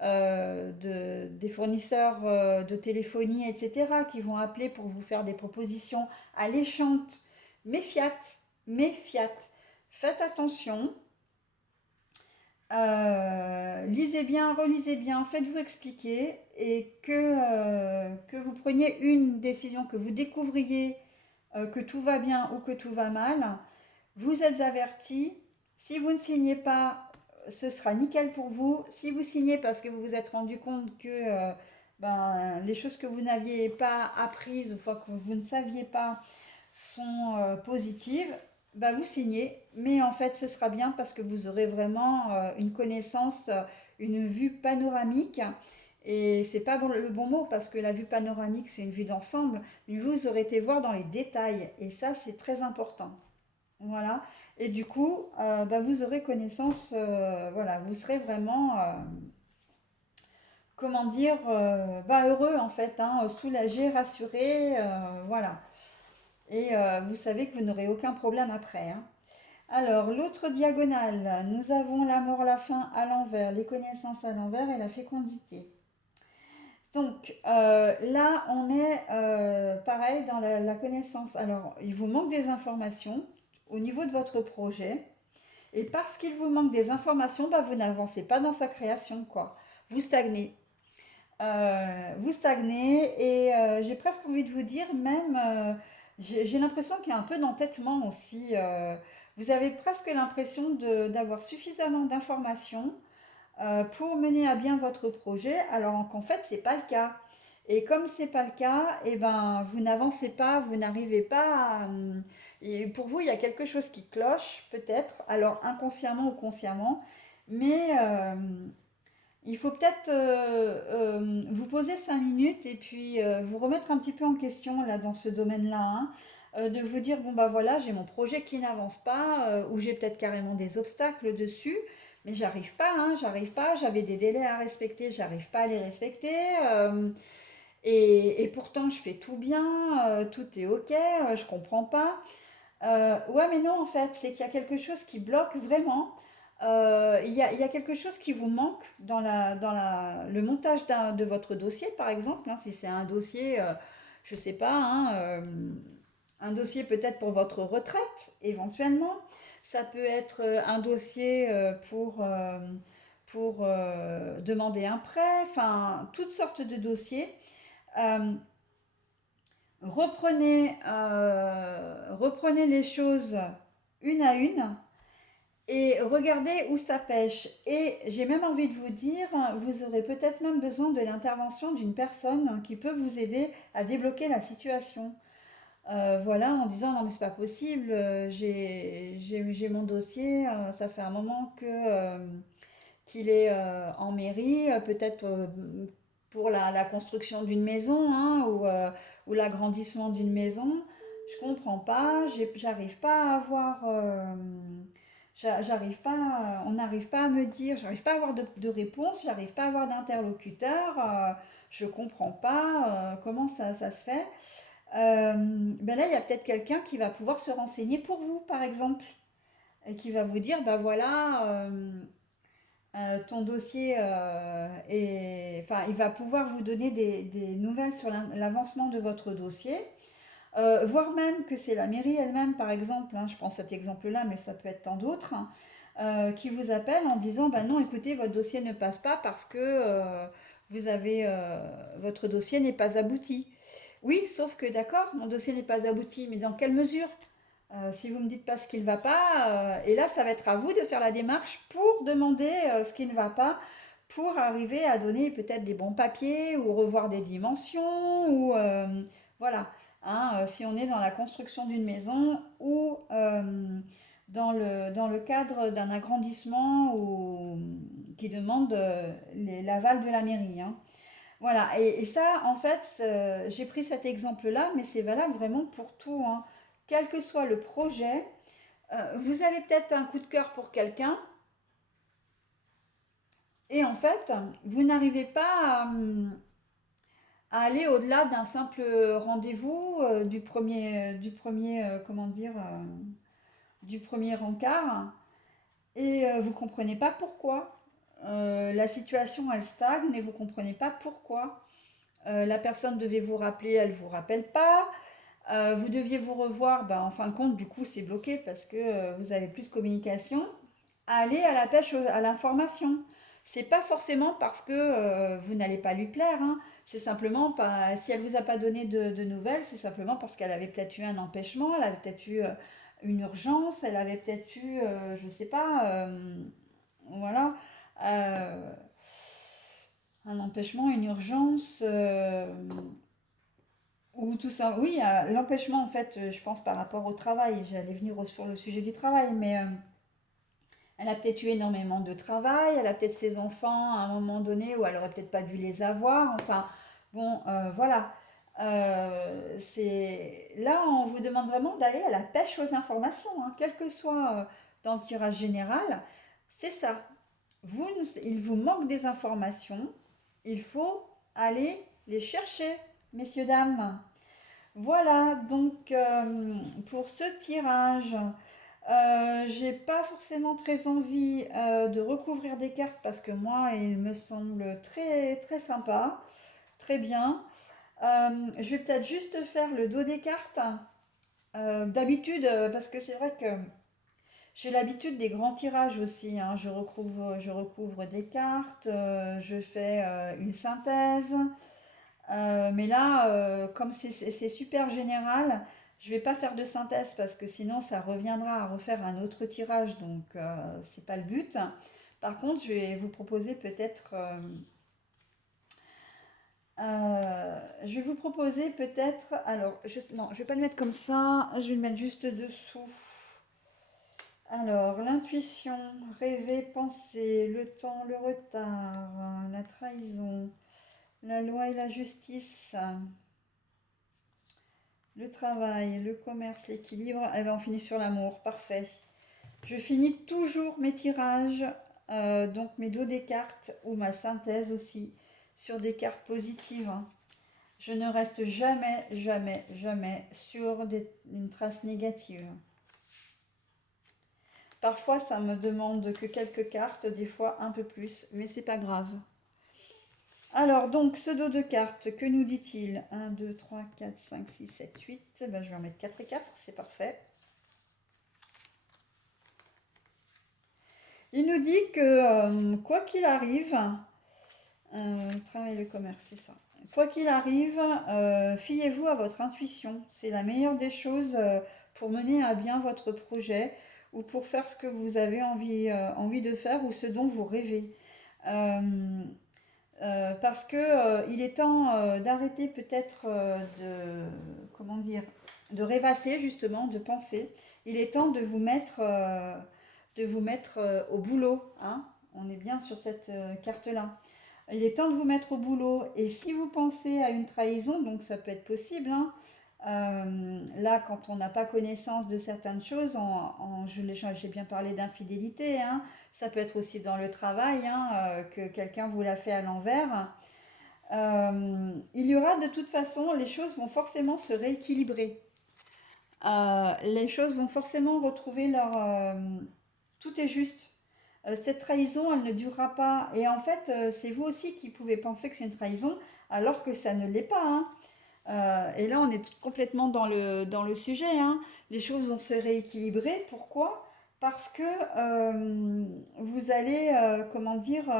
des fournisseurs de téléphonie, etc., qui vont appeler pour vous faire des propositions alléchantes. Méfiat, méfiat. Faites attention. Lisez bien, relisez bien, faites-vous expliquer et que vous preniez une décision, que vous découvriez que tout va bien ou que tout va mal, vous êtes averti. Si vous ne signez pas, ce sera nickel pour vous. Si vous signez parce que vous vous êtes rendu compte que les choses que vous n'aviez pas apprises, ou que vous ne saviez pas, sont positives, bah, vous signez. Mais en fait, ce sera bien parce que vous aurez vraiment une connaissance, une vue panoramique. Et c'est pas le bon mot parce que la vue panoramique, c'est une vue d'ensemble. Mais vous aurez été voir dans les détails. Et ça, c'est très important. Voilà. Et du coup, vous aurez connaissance, voilà, vous serez vraiment, comment dire, heureux en fait, hein, soulagé, rassuré, voilà. Et vous savez que vous n'aurez aucun problème après, hein. Alors, l'autre diagonale, nous avons la mort, la faim à l'envers, les connaissances à l'envers et la fécondité. Donc là, on est pareil dans la connaissance. Alors, il vous manque des informations au niveau de votre projet. Et parce qu'il vous manque des informations, bah, vous n'avancez pas dans sa création, quoi. Vous stagnez. Vous stagnez et j'ai presque envie de vous dire, même, j'ai l'impression qu'il y a un peu d'entêtement aussi. Vous avez presque l'impression d'avoir suffisamment d'informations pour mener à bien votre projet, alors qu'en fait, c'est pas le cas. Et comme c'est pas le cas, et ben, vous n'avancez pas, vous n'arrivez pas et pour vous, il y a quelque chose qui cloche, peut-être, alors inconsciemment ou consciemment, mais il faut peut-être vous poser 5 minutes et puis vous remettre un petit peu en question là dans ce domaine-là, hein, de vous dire bon bah voilà, j'ai mon projet qui n'avance pas, ou j'ai peut-être carrément des obstacles dessus, mais j'arrive pas, hein, j'arrive pas, j'avais des délais à respecter, j'arrive pas à les respecter, et pourtant je fais tout bien, tout est ok, je comprends pas. Ouais, mais non, en fait, c'est qu'il y a quelque chose qui bloque vraiment. Il y a quelque chose qui vous manque dans le montage de votre dossier, par exemple, hein, si c'est un dossier, je sais pas, hein, un dossier peut-être pour votre retraite, éventuellement. Ça peut être un dossier pour demander un prêt, enfin, toutes sortes de dossiers. Euh, reprenez les choses une à une et regardez où ça pêche. Et j'ai même envie de vous dire, vous aurez peut-être même besoin de l'intervention d'une personne qui peut vous aider à débloquer la situation. Voilà, en disant non mais c'est pas possible, j'ai mon dossier, ça fait un moment qu'il est en mairie, peut-être pour la construction d'une maison, hein, ou l'agrandissement d'une maison. Je comprends pas, j'arrive pas à avoir, j'arrive pas, on n'arrive pas à me dire, j'arrive pas à avoir de réponse, j'arrive pas à avoir d'interlocuteur, je comprends pas comment ça se fait. Ben là, il y a peut-être quelqu'un qui va pouvoir se renseigner pour vous, par exemple, et qui va vous dire, ben voilà, ton dossier enfin, il va pouvoir vous donner des nouvelles sur l'avancement de votre dossier, voire même que c'est la mairie elle-même, par exemple, hein, je prends cet exemple-là, mais ça peut être tant d'autres, hein, qui vous appelle en disant, ben non, écoutez, votre dossier ne passe pas parce que votre dossier n'est pas abouti. Oui, sauf que d'accord, mon dossier n'est pas abouti, mais dans quelle mesure? Si vous me dites pas ce qui ne va pas, et là, ça va être à vous de faire la démarche pour demander ce qui ne va pas, pour arriver à donner peut-être des bons papiers ou revoir des dimensions, ou voilà. Hein, si on est dans la construction d'une maison ou dans le cadre d'un agrandissement ou qui demande l'aval de la mairie, hein. Voilà, et ça, en fait, j'ai pris cet exemple-là, mais c'est valable vraiment pour tout, hein. Quel que soit le projet, vous avez peut-être un coup de cœur pour quelqu'un, et en fait, vous n'arrivez pas à aller au-delà d'un simple rendez-vous, comment dire, du premier rencard, et vous comprenez pas pourquoi. La situation, elle stagne, et vous comprenez pas pourquoi. La personne devait vous rappeler, elle vous rappelle pas. Vous deviez vous revoir, ben, en fin de compte, du coup, c'est bloqué parce que vous avez plus de communication. Aller à la pêche à l'information. C'est pas forcément parce que vous n'allez pas lui plaire, hein. C'est simplement pas, si elle vous a pas donné de nouvelles, c'est simplement parce qu'elle avait peut-être eu un empêchement, elle avait peut-être eu une urgence, elle avait peut-être eu, je sais pas, voilà, euh, un empêchement, une urgence. Ou tout ça, oui, l'empêchement en fait, je pense par rapport au travail, j'allais venir sur le sujet du travail, mais elle a peut-être eu énormément de travail, elle a peut-être ses enfants à un moment donné, ou elle aurait peut-être pas dû les avoir, enfin, bon, voilà. Là, on vous demande vraiment d'aller à la pêche aux informations, hein, quel que soit dans le tirage général, c'est ça. Il vous manque des informations, il faut aller les chercher, messieurs, dames. Voilà, donc pour ce tirage, j'ai pas forcément très envie de recouvrir des cartes parce que moi, il me semble très très sympa, très bien. Je vais peut-être juste faire le dos des cartes. D'habitude, parce que c'est vrai que j'ai l'habitude des grands tirages aussi, hein. Je recouvre des cartes, je fais une synthèse. Mais là, comme c'est super général, je vais pas faire de synthèse parce que sinon ça reviendra à refaire un autre tirage, donc c'est pas le but. Par contre, je vais vous proposer peut-être, je vais vous proposer peut-être, alors, non, je vais pas le mettre comme ça, je vais le mettre juste dessous. Alors, l'intuition, rêver, penser, le temps, le retard, la trahison, la loi et la justice. Le travail, le commerce, l'équilibre. Eh ben, on finit sur l'amour. Parfait. Je finis toujours mes tirages, donc mes dos des cartes ou ma synthèse aussi, sur des cartes positives, hein. Je ne reste jamais, jamais, jamais sur une trace négative. Parfois, ça me demande que quelques cartes, des fois un peu plus, mais c'est pas grave. Alors, donc, ce dos de cartes, que nous dit-il? 1, 2, 3, 4, 5, 6, 7, 8. Ben, je vais en mettre 4 et 4, c'est parfait. Il nous dit que, quoi qu'il arrive, travail et le commerce, c'est ça. Quoi qu'il arrive, fiez-vous à votre intuition. C'est la meilleure des choses pour mener à bien votre projet ou pour faire ce que vous avez envie de faire ou ce dont vous rêvez. Euh, Parce que il est temps d'arrêter peut-être comment dire, de rêvasser justement, de penser. Il est temps de vous mettre au boulot, hein. On est bien sur cette carte-là. Il est temps de vous mettre au boulot. Et si vous pensez à une trahison, donc ça peut être possible, hein, là, quand on n'a pas connaissance de certaines choses, j'ai bien parlé d'infidélité, hein, ça peut être aussi dans le travail, hein, que quelqu'un vous l'a fait à l'envers. Il y aura de toute façon, les choses vont forcément se rééquilibrer. Les choses vont forcément retrouver tout est juste. Cette trahison, elle ne durera pas. Et en fait, c'est vous aussi qui pouvez penser que c'est une trahison, alors que ça ne l'est pas, hein. Et là, on est complètement dans le sujet, hein. Les choses vont se rééquilibrer. Pourquoi? Parce que vous allez, comment dire,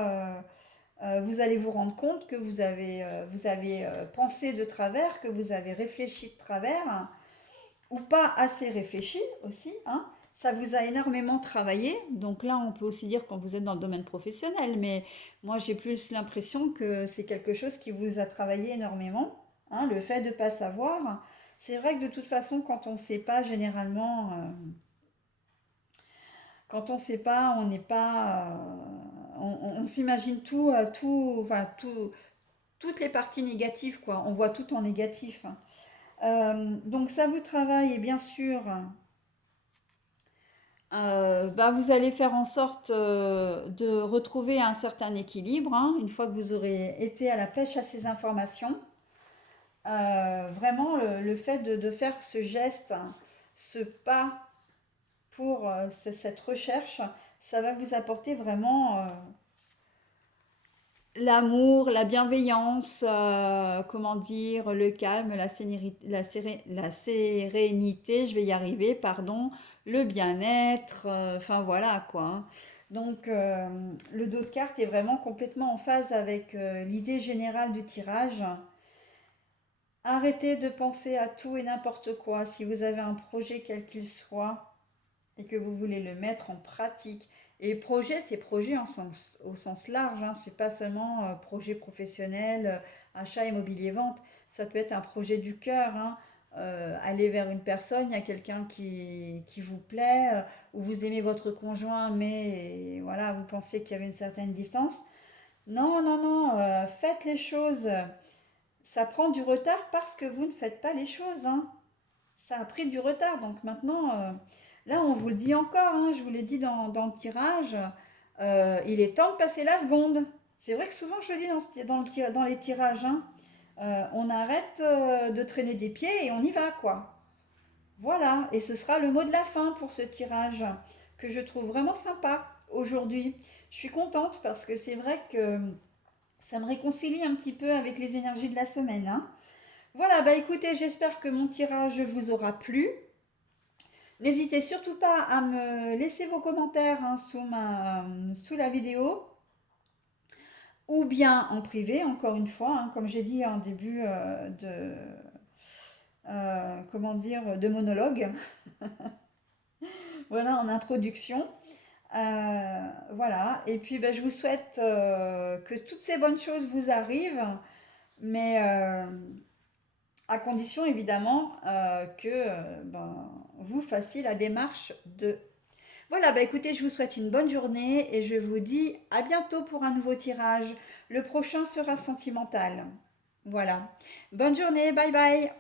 vous allez vous rendre compte que vous avez pensé de travers, que vous avez réfléchi de travers, ou pas assez réfléchi aussi, hein. Ça vous a énormément travaillé. Donc là, on peut aussi dire quand vous êtes dans le domaine professionnel, mais moi, j'ai plus l'impression que c'est quelque chose qui vous a travaillé énormément, hein, le fait de ne pas savoir. C'est vrai que de toute façon, quand on ne sait pas, généralement, quand on ne sait pas, on n'est pas. on s'imagine enfin, toutes les parties négatives, quoi. On voit tout en négatif, hein. Donc ça vous travaille et bien sûr, bah, vous allez faire en sorte de retrouver un certain équilibre, hein, une fois que vous aurez été à la pêche à ces informations. Vraiment, le fait de faire ce geste, hein, ce pas pour cette recherche, ça va vous apporter vraiment l'amour, la bienveillance, comment dire, le calme, la sérénité, je vais y arriver, pardon, le bien-être, enfin voilà quoi, hein. Donc le dos de carte est vraiment complètement en phase avec l'idée générale du tirage. Arrêtez de penser à tout et n'importe quoi. Si vous avez un projet quel qu'il soit et que vous voulez le mettre en pratique, et projet, c'est projet au sens large, hein. C'est pas seulement projet professionnel, achat immobilier, vente. Ça peut être un projet du cœur, hein. Aller vers une personne, il y a quelqu'un qui vous plaît, ou vous aimez votre conjoint, mais voilà, vous pensez qu'il y avait une certaine distance. Non, non, non, faites les choses. Ça prend du retard parce que vous ne faites pas les choses, hein. Ça a pris du retard. Donc maintenant, là, on vous le dit encore, hein, je vous l'ai dit dans le tirage, il est temps de passer la seconde. C'est vrai que souvent, je le dis dans les tirages, hein, on arrête de traîner des pieds et on y va, quoi. Voilà, et ce sera le mot de la fin pour ce tirage que je trouve vraiment sympa aujourd'hui. Je suis contente parce que c'est vrai que ça me réconcilie un petit peu avec les énergies de la semaine, hein. Voilà, bah écoutez, j'espère que mon tirage vous aura plu. N'hésitez surtout pas à me laisser vos commentaires, hein, sous la vidéo ou bien en privé, encore une fois, hein, comme j'ai dit en début comment dire, de monologue, voilà, en introduction. Voilà, et puis ben, je vous souhaite que toutes ces bonnes choses vous arrivent, mais à condition évidemment que ben, vous fassiez la démarche de... Voilà, bah écoutez, je vous souhaite une bonne journée et je vous dis à bientôt pour un nouveau tirage. Le prochain sera sentimental. Voilà. Bonne journée, bye bye.